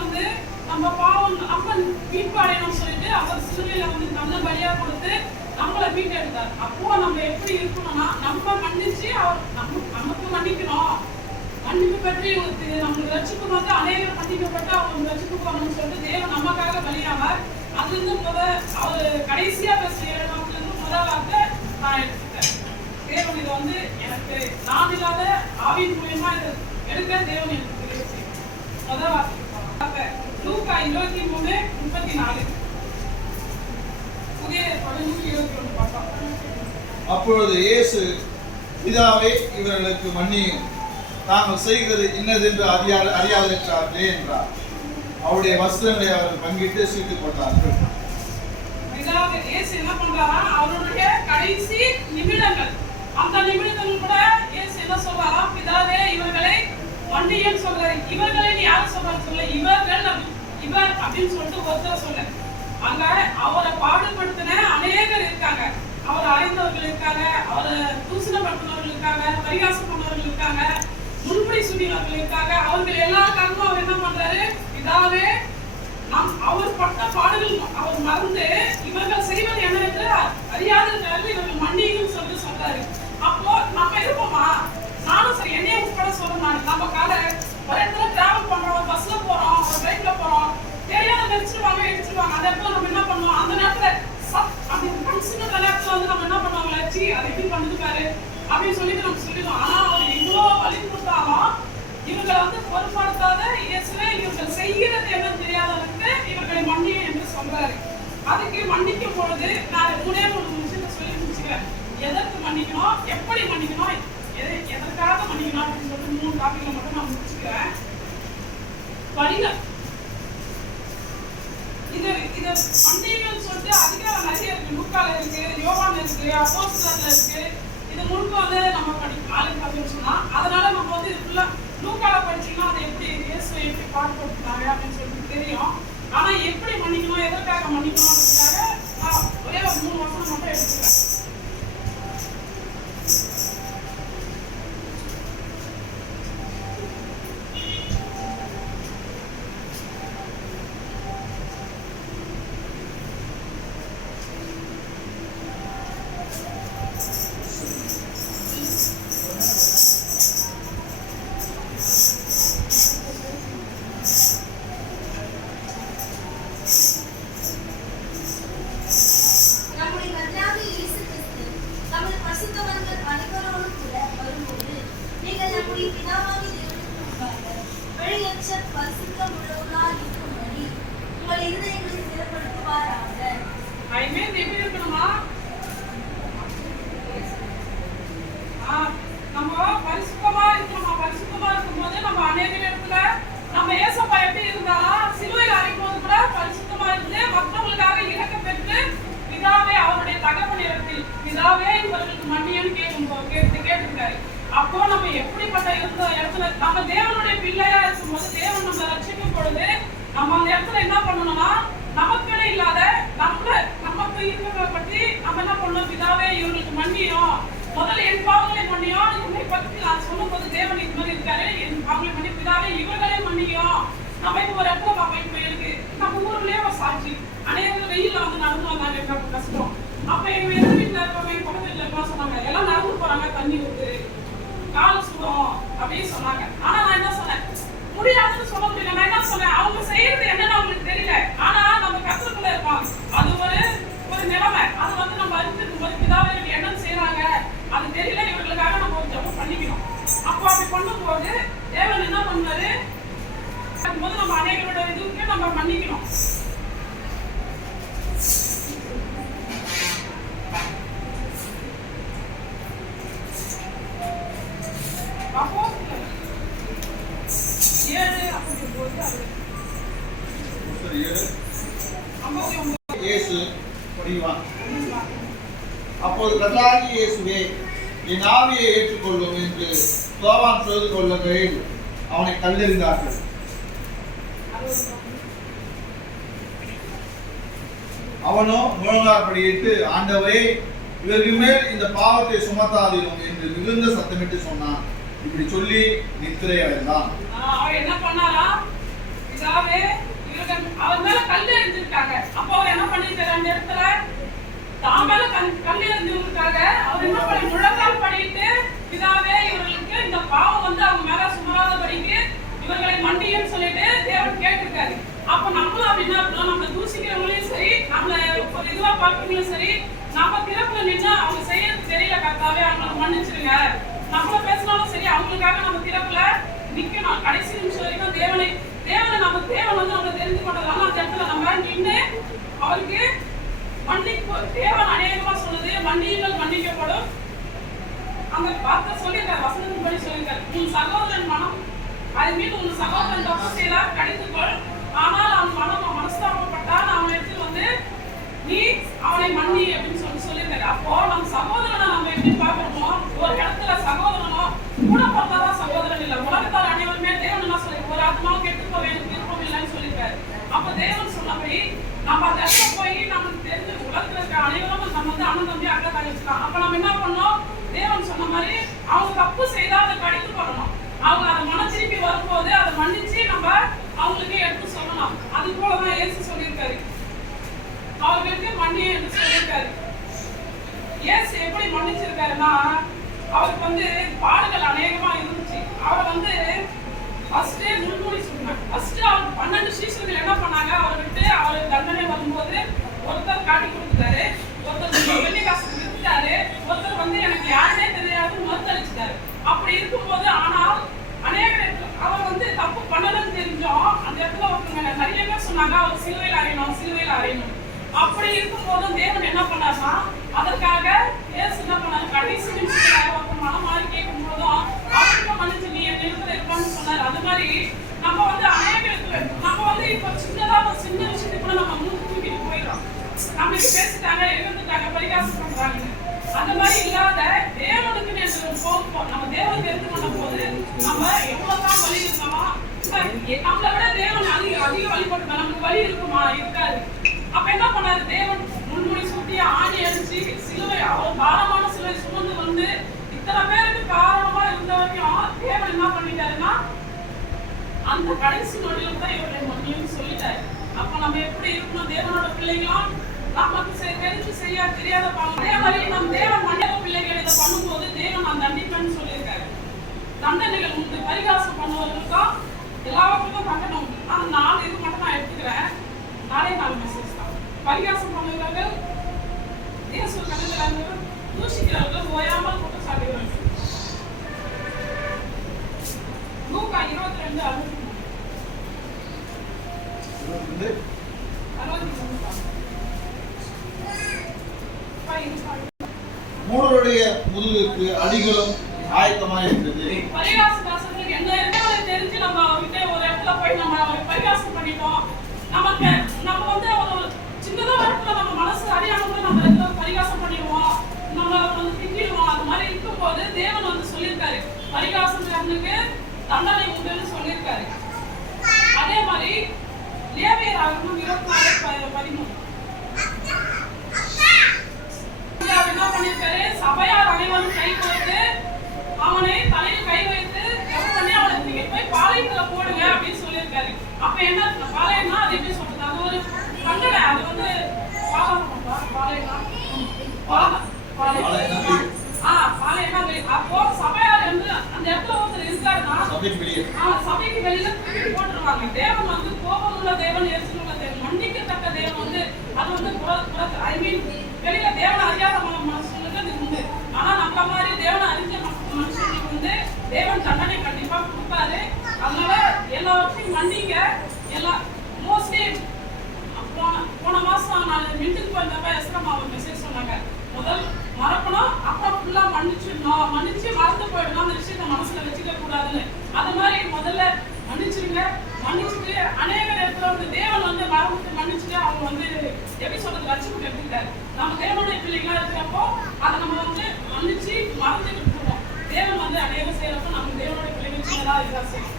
வந்து நம்ம பாவம் நம்ம மீட்பு அடையணும்னு சொல்லிட்டு அவர் சிலுவையில வந்து நல்ல பலியா கொடுத்து நம்மளை மீட்டெடுத்தார். அப்போ நம்ம எப்படி இருக்கணும்னா நம்ம மன்னிச்சு அவர் நமக்கு மன்னிக்கணும். மன்னிப்பு பற்றி நம்மளுக்கு ரட்சிப்பு வந்து அநேகர் மன்னிக்கப்பட்டு அவங்க ரட்சிப்பு போகணும்னு சொல்லிட்டு தேவன் நமக்காக பலியாவார். அதுல இருந்து அவர் கடைசியா பேசுற இடத்துல இருந்து வார்த்தை நான் எடுத்துட்டேன். தேவன் இதை வந்து எனக்கு நான் இல்லாத ஆவியின் மூலியமா இதை எடுக்க தேவன் எனக்கு தெரிவிச்சு வார்த்தை லூக்கா 23:34 புதிய 21 பார்த்தோம். அப்பொழுது இயேசு, பிதாவே இவர்களுக்கு மன்னியும், தாங்கள் செய்கிறது இன்னதென்று அறியாதிருக்கிறார்களே என்றார். அவருடைய வஸ்திரங்களை அவர்கள் பங்கிட்டு சீட்டு போட்டார்கள். பிதாவே இயேசு என்ன பண்றாரா, அவருடைய கடைசி நிமிடங்கள் அந்த நிமிடங்கள் கூட இயேசு என்ன சொல்றாரா, பிதாவே இவர்களை மன்னியும் சொல்றாரு. இவர்களை யார் சொல்றாரு சொல்ல, இவர்கள் இவர் அப்படின்னு சொல்லிட்டு ஒருத்தர் சொல்ல. அங்க அவரை பாடுபடுத்தின அநேகர் இருக்காங்க, அவரை அறிந்தவர்கள் இருக்காங்க, அவரை தூசணப்படுத்தினவர்கள் இருக்காங்க, பரிகாசம் பண்ணவர்கள் இருக்காங்க, முன்படி சுடினவர்கள் இருக்காங்க. அவர்கள் எல்லாருக்காகவும் அவர் என்ன பண்றாரு, பிதாவே அவர் பட்ட பாடுகள் அவர் மறந்து இவர்கள் செய்வது என்னவென்று அறியாதவர்கள் இவர்கள் மன்னியும் சொல்லி சொல்றாரு. அப்போ நம்ம இருப்போமா, நானும் சரி என்னைய உட்பட சொல்லணும். நம்ம ஒரு இடத்துல டிராவல் பண்றோம், பஸ்ல போறோம், ஒரு பைக்ல போறோம், தெரியாத மெரிச்சிருவாங்க எடுத்துருவாங்க. அந்த இடத்துல நம்ம என்ன பண்ணுவோம், அந்த நேரத்துல அப்படி மனுஷங்க நேரத்துல வந்து நம்ம என்ன பண்ணுவாங்க, லட்சி அதை எப்படி பண்ணுது பாரு அப்படின்னு சொல்லிட்டு நம்ம சொல்லிடுவோம். ஆனா அவர் எவ்வளவு வழி கொடுத்தாலும் இவங்களை வந்து பொருட்படுத்தாத இயேசுவே இவர்கள் செய்கிறது என்னன்னு தெரியாதவருக்கு இவர்களை மன்னியும் என்று சொல்றாரு. அதுக்கு மன்னிக்கும் பொழுது நான் 3 விஷயத்தை சொல்லி முடிச்சுக்கிறேன். எதற்கு மன்னிக்கணும், எப்படி மன்னிக்கணும், எதற்காக மன்னிக்கணும் அப்படின்னு சொல்லிட்டு 3 டாபிக்ல மட்டும் நான் முடிச்சுக்கிறேன். வழிகள் இது மன்னிகள் சொல்லிட்டு அதிகாரம் நிறைய இருக்கு. லூக்கால இருக்கு, யோவான்ல இருக்கு, அப்போஸ்தலர்ல இருக்கு. இது முழுக்க வந்து நம்ம ஆளுக்கு சொன்னா அதனால நம்ம வந்து இது ஃபுல்லா லூக்கால படிச்சீங்கன்னா அதை எப்படி இயேசு எப்படி பாடுபடுத்தினாங்க அப்படின்னு சொல்லிட்டு தெரியும். ஆனா எப்படி மன்னிக்கணும், எதற்காக மன்னிக்கணும்ன்றதுக்காக நான் ஒரே ஒரு 3 வசனம் மட்டும் எடுத்துக்கிறேன். அப்போ நம்ம எப்படிப்பட்ட இடத்துல நம்ம தேவனுடைய பிள்ளையா இருக்கும்போது தேவன் நம்ம ரட்சிக்கும் பொழுது நம்ம அந்த இடத்துல என்ன பண்ணணும்னா நமக்குன்னு இல்லாத நமக்கு இருக்கிறத பற்றி நம்ம என்ன பண்ணணும், பிதாவே இவங்களுக்கு மன்னியும், முதல்ல என் பாவங்களை மன்னியும். இவங்களை பற்றி நான் சொல்லும் போது தேவன் இது மாதிரி இருக்காரு, என் பாவங்களை மன்னி, பிதாவே இவர்களே மன்னியும். நம்ம இப்போ ஒரு இடத்துல நம்ம இப்போ எனக்கு நம்ம ஊர்லயே ஒரு சாட்சி அநேக வெயில வந்து நடந்து வந்தாங்க, எனக்கு கஷ்டம். அப்ப எங்க எதிர் வீட்டுல இருக்கவங்க என் பக்கத்து வீட்டுல இருக்கலாம் சொன்னாங்க, எல்லாம் நடந்து போறாங்க, தண்ணி ஊத்து, கால சுடும் அப்படின்னு சொன்னாங்க. ஆனா நான் என்ன சொன்னேன், முடியாதுன்னு சொல்ல முடியல. நான் என்ன சொன்னேன், அவங்க செய்யறது என்னன்னு அவங்களுக்கு தெரியல, ஆனா நம்ம கத்துக்குள்ள இருப்போம். அது ஒரு நிலைமை, அது வந்து நம்ம அறிஞ்சிருக்கும் போது பிதாவே என்ன செய்யறாங்க அது தெரியல, இவர்களுக்காக நம்ம ஒரு ஜெபம் பண்ணிக்கணும். அப்போ அப்படி பண்ணும்போது தேவன் என்ன பண்ணாரு, போது நம்ம அநேகரோட இதுக்கு நம்ம மன்னிக்கணும். அப்போது கர்த்தராகிய இயேசுவே, என் ஆவியை ஏற்றுக்கொள்ளும் என்று யோவான் சொல்லிக் கொள்ளுகையில் அவனை கல்லெறிந்தார்கள். அவனோ முழங்காற்படியிட்டு, ஆண்டவரே இவர்கள் மேல் இந்த பாவத்தை சுமத்தாதிரும் என்று மிகுந்த சத்தமிட்டு சொன்னான். இப்படி சொல்லி நித்திரை அடைந்தான். என்ன பண்ணாரா, பிதாவே அதற்காக அவர் என்ன பண்ணி முழங்கால் படிட்டு பிதாவே இவர்களுக்கு இந்த பாவம் வந்து அவங்க மேல சுமராதபடிக்கு இவர்களை மன்னியும் சொல்லிட்டு தேவன் கேட்டிருக்காரு. அப்ப நம்மளும் அப்படின்னா நம்ம தூசிக்கிறவங்களையும் சரி, நம்மள ஒரு இதுவா பார்க்கறவங்களும் சரி, நம்ம திறப்புல நின்று அவங்க செய்யறது தெரியல கர்த்தாவே அவங்களுக்கு மன்னிச்சிருங்க, நம்மள பேசினாலும் சரி அவங்களுக்காக நம்ம திறப்புல நிக்கணும். கடைசி நிமிஷம் வரைக்கும் தேவனை நம்ம தேவன் வந்து நம்ம தெரிந்து கொண்டதால அந்த இடத்துல நம்ம நின்று அவருக்கு மன்னிப்பு. தேவன் அநேகமா சொல்லுது மன்னியுங்கள் மன்னிக்கப்படும். அந்த வார்த்தை சொல்லியிருக்காரு, வசனத்தின்படி சொல்லியிருக்காரு, உன் சகோதரன் மனம் அது மீது உன் சகோதரன் தப்பு செய்யலாம் கடித்துக்கொள், ஆனால் அவன் மனஸ்தாபப்பட்டான் அவன் இடத்துல வந்து நீ அவனை மன்னி அப்படின்னு சொல்லியிருக்காரு. அப்போ நம்ம சகோதரனை நம்ம எப்படி பார்க்கணுமோ, ஒரு இடத்துல சகோதரனோ கூட பிறந்தாதான் சகோதரன் இல்லை. உலகத்தால் அனைவருமே தேவன் என்ன சொல்லி ஒரு ஆத்மாவும் கெட்டுப்போ வேணும் விருப்பம் இல்லைன்னு சொல்லியிருக்காரு. அப்ப தேவன் சொன்னபடி நம்ம அந்த இடத்துல போய் நமக்கு தெரிஞ்ச உலகத்துல இருக்க அனைவரும் நம்ம வந்து அண்ணன் தம்பி அக்கா தங்கச்சிக்கலாம். அப்ப நம்ம என்ன பண்ணோம், தேவன் சொன்ன மாதிரி அவங்க தப்பு செய்தா அதை கடித்து பண்ணணும். அவங்க அதை மன திருப்பி வரும்போது அதை மன்னிச்சு நம்ம அவங்களுக்கு எடுத்து சொல்லணும். அது போலதான் இயேசு சொல்லியிருக்காரு, அவர்களுக்கு மன்னியை என்று சொல்லியிருக்காரு. இயேசு எப்படி மன்னிச்சிருக்காருன்னா, அவருக்கு வந்து பாடுகள் அநேகமா இருந்துச்சு. அவர் வந்து ஃபர்ஸ்டே முன்கூடி சொன்னாங்க. ஃபர்ஸ்ட் அவர் 12 சீஷர்கள் என்ன பண்ணாங்க, அவர் விட்டு அவர் தண்டனை வரும்போது ஒருத்தர் காட்டி கொடுத்துட்டாரு, ஒருத்தர் வெள்ளி காசு வித்துட்டாரு, ஒருத்தர் வந்து எனக்கு யாருனே தெரியாது மறுத்தளிச்சிட்டாரு. அப்படி இருக்கும்போது ஆனால் அநேக அவர் வந்து தப்பு பண்ணலன்னு தெரிஞ்சோம். அந்த இடத்துல ஒருத்தவங்க நிறைய பேர் சொன்னாங்க அவர் சிலுவையில் அறையணும். அப்படி இருக்கும்போது தேவன் என்ன பண்ணாருன்னா, அதற்காக இயேசு என்ன பண்ணாரு, கடைசி நிமிஷத்துல ஒருத்தர் மனம் மாறி கேட்கும் போதும் அவருக்கு மன்னிச்சு நீ என் நிலத்துல இருப்பான்னு சொன்னாரு. அது மாதிரி நம்ம வந்து அநேக இடத்துல நம்ம வந்து இப்போ சின்ன விஷயத்துக்கு கூட நம்ம முன்னுக்கு தூக்கிட்டு போயிடும். நம்மளுக்கு பேசிட்டாங்க, எழுந்துட்டாங்க, பரிகாசம் பண்றாங்க. அந்த மாதிரி இல்லாத தேவனுக்கு போகும் நம்ம தேவனை தெரிந்து கொண்ட போது நம்ம எவ்வளவுதான் வழி இருக்கோமா, நம்மளை விட தேவன் அதிக வழிபட்டு நமக்கு வழி இருக்குமா, இருக்காது. அப்ப என்ன பண்ணாரு, தேவன் முன்மொழி சூட்டி ஆணி அடிச்சு சிலுவை அவர் பாரமான சிலுவை சுமந்து வந்து இத்தனை பேருக்கு காரணமா இருந்த வரைக்கும் தேவன் என்ன பண்ணிட்டாருன்னா அந்த கடைசி நொடியில தான் இவருடைய மன்னியும் சொல்லிட்டாரு. அப்ப நம்ம எப்படி இருக்கணும், தேவனோட பிள்ளைகளும் நமக்கு தெரிஞ்சு தெரியாத பாவம். அதே மாதிரி நம் தேவன் மன்னிய பிள்ளைகள் இதை பண்ணும்போது தேவன் நான் தண்டிப்பேன்னு சொல்லியிருக்காரு. தண்டனைகள் உண்டு, பரிகாசம் பண்ணுவதற்கும் எல்லாவற்றுக்கும் தண்டனை உண்டு. ஆனா 4 இது மட்டும் நான் எடுத்துக்கிறேன். 4 மெசேஜ் தான். பரிகாசம் பண்ணுகிறவர்கள், இயேசு கண்ணுகிறார்கள், தூஷிக்கிறவர்கள், ஓயாமல் குற்றம் சாட்டுகிறார்கள். லூக்கா 22:63 மூடருடைய முதுகுக்கு அடிகளும் ஆயத்தமாக இருக்கிறது. பரிகாசம் என்ன இருக்கிறத தெரிஞ்சு நம்ம அவர்கிட்ட ஒரு இடத்துல போய் நம்ம பரிகாசம் பண்ணிட்டோம். நம்ம வந்து ஒரு சின்னதா இடத்துல நம்ம மனசு அறியாம நம்ம இடத்துல பரிகாசம் பண்ணிடுவோம், நம்ம வந்து திட்டிடுவோம். அது மாதிரி இருக்கும்போது தேவன் வந்து சொல்லியிருக்காரு பரிகாசத்துக்கு தண்டனை உண்டுன்னு சொல்லியிருக்காரு. அதே மாதிரி லேவியர் ஆகணும் 24:13 என்ன பண்ணிருக்காரு, சபையார் அனைவரும் கை கொடுத்து அவனை தலையில் கை வைத்து பண்ணி அவனை தூக்கிட்டு போய் பாளையத்துல போடுங்க அப்படின்னு சொல்லியிருக்காரு. அப்ப என்ன பாளையம்னா அது எப்படி சொல்றது, அது ஒரு கண்டனை, அது வந்து அப்போ சபையார் வந்து அந்த இடத்துல ஒருத்தர் இருக்காருன்னா சபைக்கு வெளியில தூக்கிட்டு போட்டுருவாங்க. தேவன் வந்து கோபம் உள்ள தேவன், எரிச்சல் உள்ள தேவன், மன்னிக்கத்தக்க தேவன் வந்து அது வந்து ஐ மீன் வெளியில தேவனை அறியாத மனுஷனுக்கு அது உண்டு. ஆனா நம்ம மாதிரி தேவனை அறிஞ்ச மனுஷனுக்கு வந்து தேவன் தண்டனை கண்டிப்பா கொடுப்பாரு. அதனால எல்லாத்தையும் மன்னிங்க. எல்லாம் மோஸ்ட்லி போன மாசம் நான் மீட்டுக்கு போயிருந்தப்ப எஸ்எம் அவங்க மெசேஜ் சொன்னாங்க, முதல் மறக்கணும், அப்புறம் ஃபுல்லா மன்னிச்சிடணும், மன்னிச்சு மறந்து போயிடணும், அந்த விஷயத்த மனசுல வச்சுக்க கூடாதுன்னு. அது மாதிரி முதல்ல மன்னிச்சிருங்க. மன்னிச்சுட்டு அநேக நேரத்துல வந்து தேவன் வந்து மறந்துட்டு மன்னிச்சுட்டு அவங்க வந்து எப்படி சொல்றது ரட்சிப்பு எடுத்துக்கிட்டாரு. நம்ம தேவனுடைய பிள்ளைங்களா இருக்கிறப்போ அதை நம்ம வந்து மன்னிச்சு மறந்துட்டு இருக்கோம். தேவன் வந்து அநேகம் செய்யறப்போ நம்ம தேவனுடைய பிள்ளைகள் சின்னதா இதா செய்யும்.